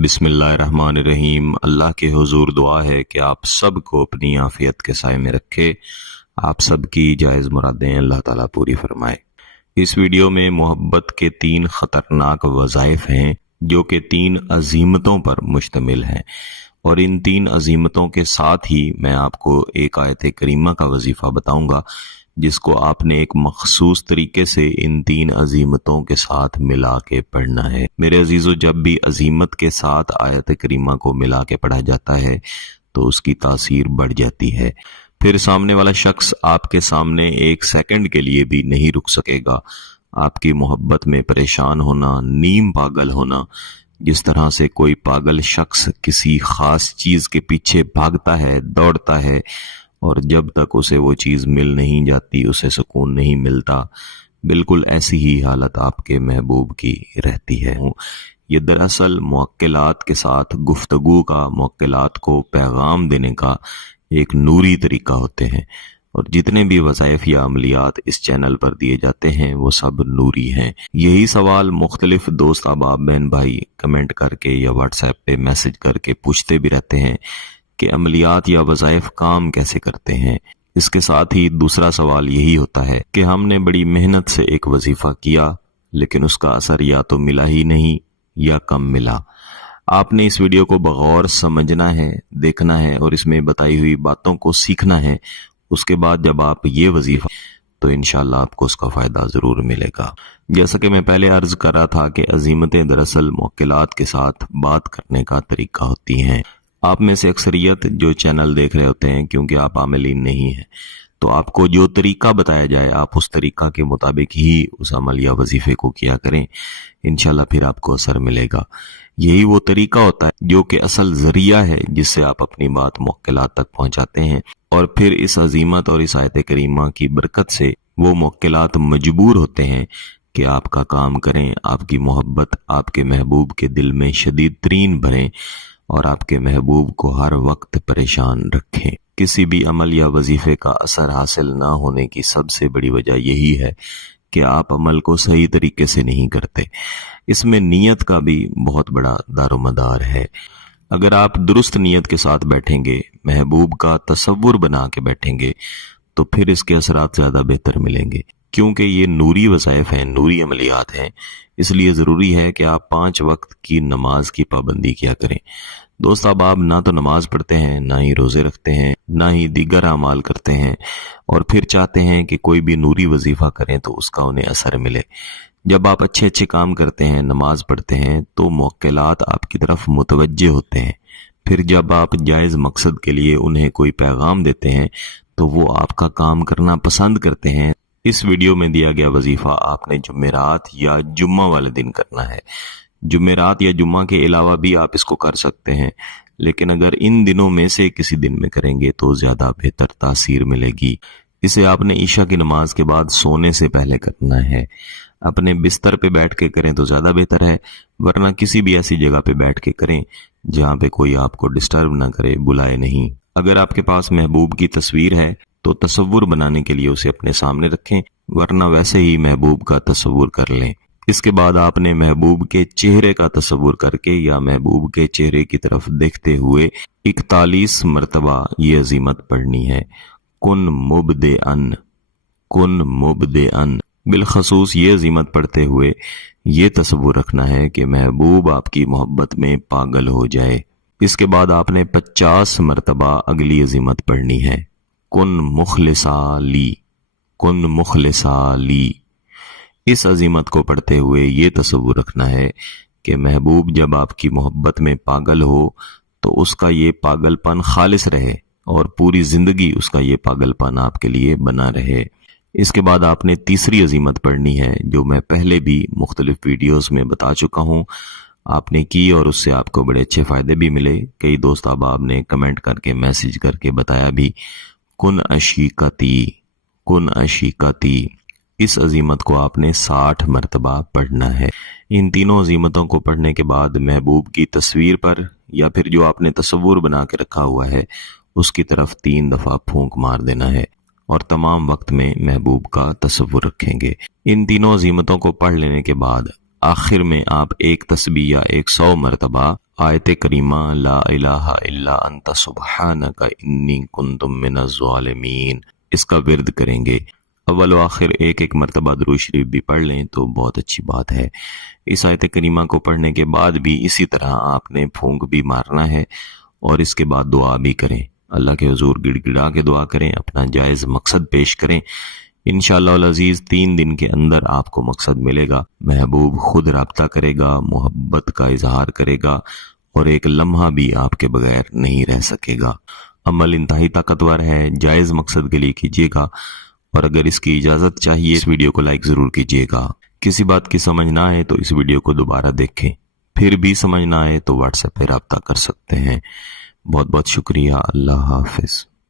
बिस्मिल्लाहिर्रहमानिर्रहीम। अल्लाह के हुजूर दुआ है कि आप सब को अपनी आफियत के साए में रखे, आप सब की जायज़ मुरादें अल्लाह ताला पूरी फरमाए। इस वीडियो में मोहब्बत के 3 ख़तरनाक वज़ाइफ हैं जो कि 3 अज़ीमतों पर मुश्तमिल हैं, और इन 3 अज़ीमतों के साथ ही मैं आपको एक आयत करीमा का वजीफ़ा बताऊंगा जिसको आपने एक मखसूस तरीके से इन 3 अजीमतों के साथ मिला के पढ़ना है। मेरे अजीजों, जब भी अजीमत के साथ आयत करीमा को मिला के पढ़ा जाता है तो उसकी तासीर बढ़ जाती है। फिर सामने वाला शख्स आपके सामने 1 सेकंड के लिए भी नहीं रुक सकेगा। आपकी मोहब्बत में परेशान होना, नीम पागल होना, जिस तरह से कोई पागल शख्स किसी खास चीज के पीछे भागता है, दौड़ता है, और जब तक उसे वो चीज़ मिल नहीं जाती उसे सुकून नहीं मिलता, बिल्कुल ऐसी ही हालत आपके महबूब की रहती है। ये दरअसल मुअक्किलात के साथ गुफ्तगू का, मुअक्किलात को पैगाम देने का एक नूरी तरीका होते हैं, और जितने भी वज़ाइफ या अमलियात इस चैनल पर दिए जाते हैं वो सब नूरी हैं। यही सवाल मुख्तलिफ दोस्त, अहबाब, बहन भाई कमेंट करके या व्हाट्सएप पे मैसेज करके पूछते भी रहते हैं कि अमलियात या वज़ाइफ काम कैसे करते हैं। इसके साथ ही दूसरा सवाल यही होता है कि हमने बड़ी मेहनत से एक वजीफा किया लेकिन उसका असर या तो मिला ही नहीं या कम मिला। आपने इस वीडियो को बगौर समझना है, देखना है और इसमें बताई हुई बातों को सीखना है। उसके बाद जब आप ये वजीफा तो इंशाल्लाह आपको उसका फ़ायदा ज़रूर मिलेगा। जैसा कि मैं पहले अर्ज कर रहा था कि अजीमतें दरअसल मुअक्किलात के साथ बात करने का तरीका होती हैं। आप में से अक्सरियत जो चैनल देख रहे होते हैं, क्योंकि आप आमिलीन नहीं हैं, तो आपको जो तरीका बताया जाए आप उस तरीका के मुताबिक ही उस अमल या वजीफे को किया करें, इंशाल्लाह फिर आपको असर मिलेगा। यही वो तरीका होता है जो कि असल जरिया है जिससे आप अपनी बात मुअक्किलात तक पहुंचाते हैं, और फिर इस अजीमत और इस आयत करीमा की बरकत से वो मुअक्किलात मजबूर होते हैं कि आपका काम करें, आपकी मोहब्बत आपके महबूब के दिल में शदीद तरीन भरें और आपके महबूब को हर वक्त परेशान रखें। किसी भी अमल या वजीफे का असर हासिल ना होने की सबसे बड़ी वजह यही है कि आप अमल को सही तरीके से नहीं करते। इसमें नीयत का भी बहुत बड़ा दारोमदार है। अगर आप दुरुस्त नीयत के साथ बैठेंगे, महबूब का तसव्वुर बना के बैठेंगे, तो फिर इसके असरात ज़्यादा बेहतर मिलेंगे। क्योंकि ये नूरी वज़ाइफ हैं, नूरी अमलियात हैं, इसलिए ज़रूरी है कि आप 5 वक्त की नमाज की पाबंदी किया करें। दोस्त, अब आप ना तो नमाज पढ़ते हैं, ना ही रोज़े रखते हैं, ना ही दीगर अमाल करते हैं, और फिर चाहते हैं कि कोई भी नूरी वजीफ़ा करें तो उसका उन्हें असर मिले। जब आप अच्छे अच्छे काम करते हैं, नमाज पढ़ते हैं, तो मुअक्किलात आपकी तरफ मुतवज्जे होते हैं। फिर जब आप जायज़ मकसद के लिए उन्हें कोई पैगाम देते हैं तो वो आपका काम करना पसंद करते हैं। इस वीडियो में दिया गया वजीफा आपने जुमेरात या जुम्मा वाले दिन करना है। जुमेरात या जुम्मा के अलावा भी आप इसको कर सकते हैं, लेकिन अगर इन दिनों में से किसी दिन में करेंगे तो ज़्यादा बेहतर तासीर मिलेगी। इसे आपने ईशा की नमाज के बाद सोने से पहले करना है। अपने बिस्तर पे बैठ के करें तो ज़्यादा बेहतर है, वरना किसी भी ऐसी जगह पे बैठ के करें जहाँ पे कोई आपको डिस्टर्ब ना करे, बुलाए नहीं। अगर आपके पास महबूब की तस्वीर है तो तसव्वुर बनाने के लिए उसे अपने सामने रखें, वरना वैसे ही महबूब का तसव्वुर कर लें। इसके बाद आपने महबूब के चेहरे का तसव्वुर करके या महबूब के चेहरे की तरफ देखते हुए 41 मरतबा ये अजीमत पढ़नी है, कुन मुब्दे अन, कुन मुब्दे अन। बिलखसूस ये अजीमत पढ़ते हुए ये तसव्वुर रखना है कि महबूब आपकी मोहब्बत में पागल हो जाए। इसके बाद आपने 50 मरतबा अगली अजीमत पढ़नी है, कुन मुखलिसा ली, कुन मुखलिसा ली। इस अजीमत को पढ़ते हुए ये तसव्वुर रखना है कि महबूब जब आपकी मोहब्बत में पागल हो तो उसका ये पागलपन खालिस रहे और पूरी जिंदगी उसका ये पागलपन आपके लिए बना रहे। इसके बाद आपने तीसरी अजीमत पढ़नी है जो मैं पहले भी मुख्तलिफ वीडियोस में बता चुका हूँ, आपने की और उससे आपको बड़े अच्छे फ़ायदे भी मिले। कई दोस्त अहबाब ने कमेंट करके, मैसेज करके बताया भी, कुन अशीकती, कुन अशीकती। इस अजीमत को आपने 60 मरतबा पढ़ना है। इन तीनों अजीमतों को पढ़ने के बाद महबूब की तस्वीर पर या फिर जो आपने तसव्वुर बना के रखा हुआ है उसकी तरफ 3 दफ़ा फूंक मार देना है और तमाम वक्त में महबूब का तसव्वुर रखेंगे। इन तीनों अजीमतों को पढ़ लेने के बाद आखिर में आप एक तस्बीह या 100 मरतबा آیت کریمہ لا الہ الا انت سبحانک انی کنت من الظالمین، اس کا ورد کریں گے۔ اول و آخر ایک مرتبہ درود شریف بھی پڑھ لیں تو بہت اچھی بات ہے۔ اس آیت کریمہ کو پڑھنے کے بعد بھی اسی طرح آپ نے پھونک بھی مارنا ہے اور اس کے بعد دعا بھی کریں، اللہ کے حضور گڑ گڑا کے دعا کریں، اپنا جائز مقصد پیش کریں۔ انشاءاللہ العزیز 3 دن کے اندر آپ کو مقصد ملے گا، محبوب خود رابطہ کرے گا، محبت کا اظہار کرے گا اور ایک لمحہ بھی آپ کے بغیر نہیں رہ سکے گا۔ عمل انتہائی طاقتور ہے، جائز مقصد کے لیے کیجیے گا، اور اگر اس کی اجازت چاہیے اس ویڈیو کو لائک ضرور کیجیے گا۔ کسی بات کی سمجھ نہ آئے تو اس ویڈیو کو دوبارہ دیکھیں، پھر بھی سمجھ نہ آئے تو واٹس ایپ پہ رابطہ کر سکتے ہیں۔ بہت بہت شکریہ، اللہ حافظ۔